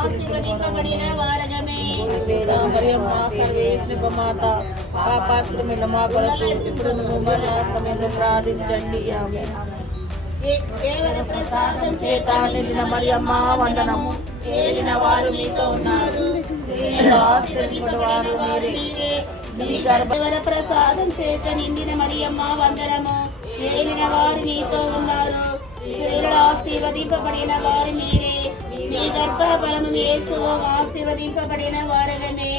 ఆశీర్వదింపబడిన వారగమే. మరియమ్మ సర్వేశ్వర మాత పాపాత్రమైన మా కొరకు ఇప్పుడు మరణ సమయంలో ప్రార్థించండి. ఆమె కేవల ప్రసాదం చేత నిండిన మరియమ్మ వందనము. ఏలిన వారు మీతో ఉన్నారు, ఆశీర్వదింపబడిన వారు మీరే. మీ కేవల ప్రసాదం చేత నిండిన మరియమ్మ వందనము. ఏలిన వారు మీతో ఉన్నారు, స్త్రీలలో ఆశీర్వదింపబడిన వారు మీరే. మీ గర్భఫలము యేసు ఆశీర్వదింపబడిన వారగమే.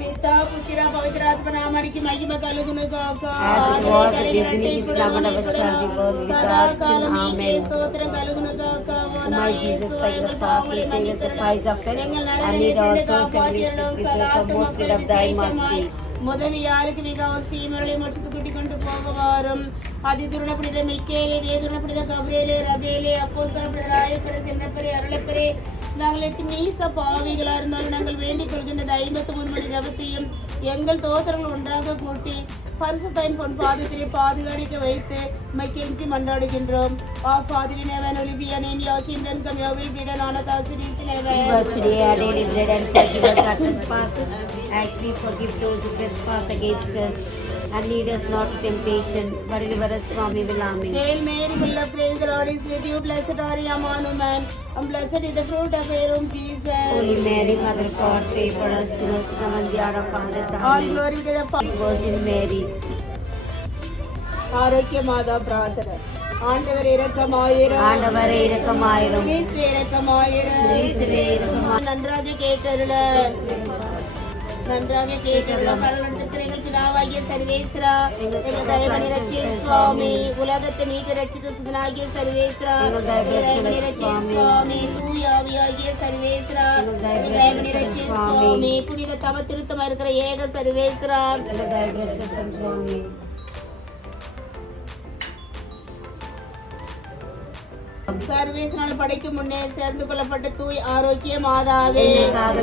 పితా పుత్ర పవిత్రాత్మ నామానికి మహిమ కలుగును గాక. సదాకాలం మీకే స్తోత్రం కలుగును గాక. முதல் யாருக்கு மிக அவசியமருளை முடிச்சு கூட்டிக்கொண்டு போகவாரும். அதிதுருண புனித மிக்கேலே, தேதுருண புனித கபிரேலே, ரபேலே, அப்போஸ்தலர் புனித ராயப்பரே, சின்னப்பரே, அருளப்பரே, நாங்கள் நீச பாவிகளா இருந்தாலும் நாங்கள் வேண்டிக் கொள்கின்ற 53 மணி ஜபத்தையும் எங்கள் தோத்திரங்கள் ஒன்றாக கூட்டி பரிசுத்தாயின் பொன் பாதத்திலே பாதுகாக்க வைத்து மைக்கெஞ்சி மன்றாடுகின்றோம். Our Father in heaven, hallowed be your name, your kingdom come, your will be done on earth as it is in heaven. Give us today our daily bread and forgive us our trespasses as we forgive those who trespass against us. And lead us not to temptation, but deliver us from evil. Amen. Hail Mary, full of grace, the Lord is with you. Blessed are you among women, and blessed is the fruit of your womb, Jesus. Holy Mary, Mother of God, pray for us sinners now and the hour of our death. Amen. All glory to the Father. Virgin Mary. ஆரோக்கிய மாதா பிரார்த்தனை. ஆண்டவர் இரக்கமாயிரும், ஆண்டவரே இரக்கமாயிரும், கிறிஸ்து இரக்கமாயிரும், கிறிஸ்துவே இரக்கமாயிரும். நன்றாக கேட்டருள, நன்றாக கேட்டருள. பரலோகத்தின் பிதாவாகிய சர்வேஸ்வரா, எங்கள் தயவு நிரட்சிய சுவாமி, உலகத்தை மீட்டு ரட்சித்த சுதனாகிய சர்வேஸ்வரா, தயவு நிரட்சிய சுவாமி, தூயாவியாகிய சர்வேஸ்வரா, தயவு நிரட்சிய சுவாமி, புனித தவ திருத்தமா இருக்கிற ஏக சர்வேஸ்வரா, சர்வேஸ்வரனால் படைக்கும் முன்னே சேர்ந்து கொள்ளப்பட்ட தூய் ஆரோக்கிய மாதாவே,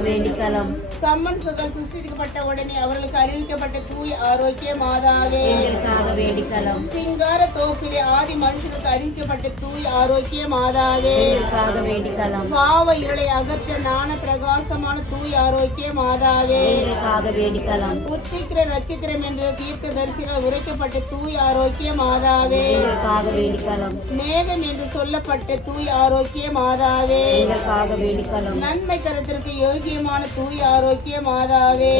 வேண்டிக்கலாம். சம்மன் சுகள் சுசிக்கப்பட்ட உடனே அவர்களுக்கு அறிவிக்கப்பட்ட தூய் ஆரோக்கிய மாதாவே, வேண்டிக்கலாம். சிங்கார தோப்பிலே ஆதி மனுஷனுக்கு அறிவிக்கப்பட்ட தூய் ஆரோக்கிய மாதாவே, வேண்டிக்கலாம். பாவ இருளை அகற்ற ஞான பிரகாசமான தூய் ஆரோக்கிய மாதாவே, வேண்டிக்கலாம். புத்திக்கிற நட்சத்திரம் என்ற தீர்க்க தரிசிகள் உரைக்கப்பட்ட தூய் ஆரோக்கிய மாதாவே, வேண்டிக்கலாம். மேகம் என்று சொல்லப்பட்ட தூய் ஆரோக்கிய மாதாவே, வேண்டிக்கலாம். நன்மை கருத்திற்கு யோகியமான தூய் ஆரோக்கிய மாதாவே,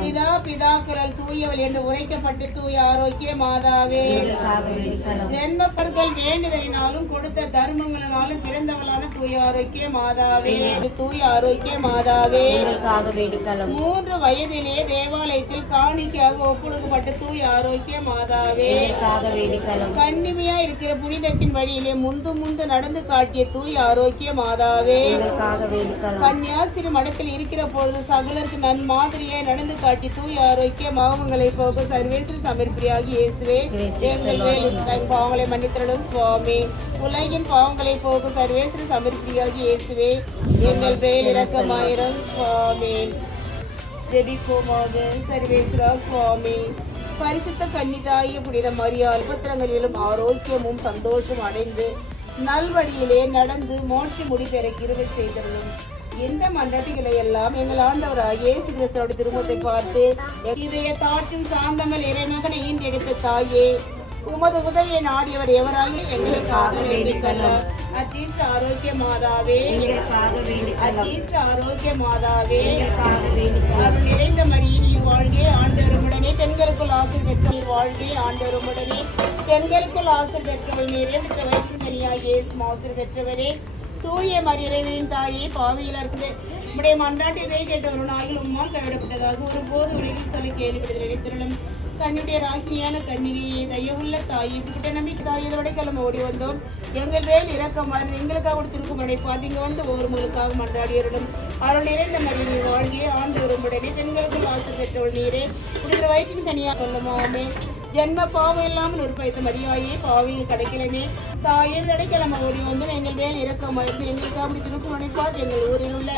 பிதா பிதாக்கள் தூயவள் என்று உரைக்கப்பட்ட தூய் ஆரோக்கிய மாதாவே, ஜென்மப்பர்கள் வேண்டுதலினாலும் கொடுத்த தர்மங்களினாலும் பிறந்தவளான தூய் ஆரோக்கிய மாதாவே, தூய் ஆரோக்கிய மாதாவே, 3 வயதிலே தேவாலயத்தில் காணிக்கையாக ஒப்புடுக்கப்பட்ட தூய் ஆரோக்கிய மாதாவே, கன்னிமையா இருக்கிற புனிதத்தின் வழியிலே முந்து நடந்து காட்டிய தூய் ஆரோக்கிய மாதாவே, கன்னியாசிரி மடத்தில் இருக்கிற பொழுது சகலருக்கு நன்மாதிரியாய் நடந்து காட்டி தூய் ஆரோக்கிய பாவங்களை போக சர்வேஸ்வர சமர்ப்பியாகி இயேசுவே, எங்கள் மேல் பாவங்களை மன்னித்தருளும் சுவாமி. உலகின் பாவங்களை போக சர்வேஸ்வர சமர்ப்பியாகி இயேசுவே, எங்கள் மேல் இரக்கமாயிரும் சுவாமி. ஜெபிப்போமாக. சர்வேஸ்வரா சுவாமி, பரிசுத்த கன்னிதாகிய புனித மரியாள் பத்திரங்களிலும் ஆரோக்கியமும் சந்தோஷம் அடைந்து நல்வழியிலே நடந்து மோட்ச முடிபெற கிருபை செய்தருளும். இந்த மன்றாட்டுகளை எல்லாம் எங்கள் ஆண்டவராகிய இயேசு கிறிஸ்துவின் திருமுகத்தை பார்த்து இதய தாற்றும் சாந்தமல் இறைமகனை ஈண்டெடுத்த தாயே, உமது உதவியை நாடியவர் எவராகி எங்களுக்காக வேண்டிக்கொள்ளும். அத்தீஸ்ர ஆரோக்கிய மாதாவே, அத்தீஸ்ர ஆரோக்கிய மாதாவே, அருள் நிறைந்த மரியே நீர் வாழ்கே, ஆண்டவருமுடனே பெண்களுக்குள் ஆசீர் பெற்றவள் வாழ்கே, ஆண்டவருமுடனே பெண்களுக்குள் ஆசீர் பெற்றவள் நீரே, மிக்க வயிற்றின் கனியாகிய இயேசு ஆசீர் பெற்றவரே, தூய மரியிறைவனின் தாயே, பாவியில் இருந்து உம்முடைய மன்றாட்டை கேட்டவரும் நாயில் உம்மால் கைவிடப்பட்டதாக ஒருபோது உலகில் சொல்லி கேள்விப்பட்டதில் நினைத்திருளும். கண்ணுடைய ராக்கினியான கன்னிகையை, தயவுள்ள தாயை, கிட்ட நம்பிக்கை தாயோட கிளம்ப ஓடி வந்தோம். எங்கள் மேல் இரக்கமாக எங்களுக்காக கொடுத்திருக்கும் உடைய பார்த்து இங்கே வந்து ஒவ்வொருவருக்காக மன்றாடியருடும். அவள் நிறைந்த மரியை வாழ்கிய ஆண்டு உடனே பெண்களுக்கு ஆசை பெற்றவள் நீரே, குடிக்கிற வயிற்றின் கனியாக கொள்ளுமாமே. ஜென்ம பாவம் இல்லாமல் உற்பவித்த மரியாயே, பாவியில் கிடைக்கலமே தாயே, கிடைக்கலாம ஓடி வந்து எங்கள் மேல் இரக்கமாயிருந்து எங்களுக்கு அப்படி திருக்கும் நினைப்பார். எங்கள் ஊரில் உள்ள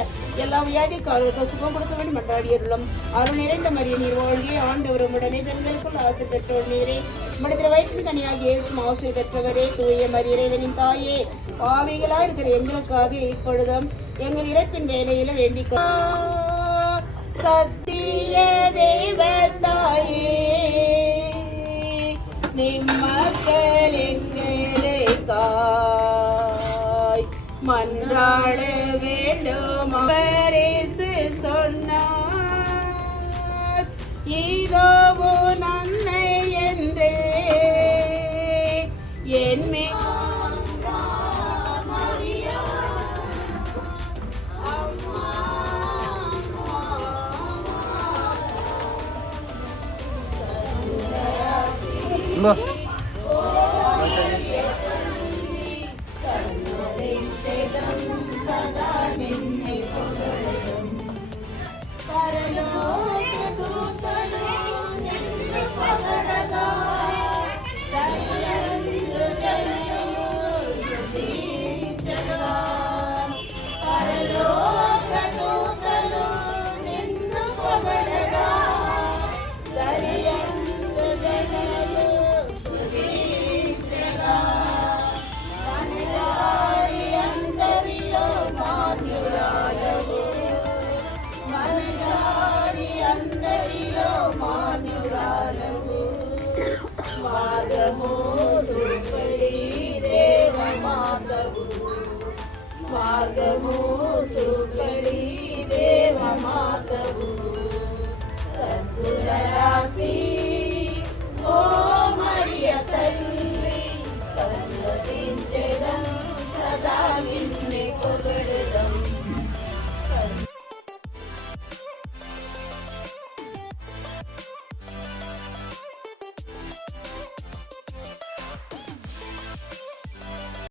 எல்லா வியாதிக்காரர்களுக்கும் சுகம் கொடுக்க வேண்டி மன்றாடியருளும். அருள் நிறைந்த மரியை நீர் வாழ்கிய ஆண்டவரும் உடனே பெண்களுக்குள் ஆசை பெற்றோர் நீரே, மனிதர் வயிற்றின் கனியாகிய இயேசு ஆசீர் பெற்றவரே, தூய மரி இறைவனின் தாயே, பாவிகளா இருக்கிற எங்களுக்காக இப்பொழுதும் எங்கள் இறப்பின் வேலையில வேண்டிக் சத்திய தேவ தாயே, நிம்மக்கள் எங்களுக்காய் மன்றாட வேண்டும். பரிசு சொன்னார், இதோ நன்மை என்றே என்மே మార్గము సుకరి దేవ మాతవు సద్గుణ రాశి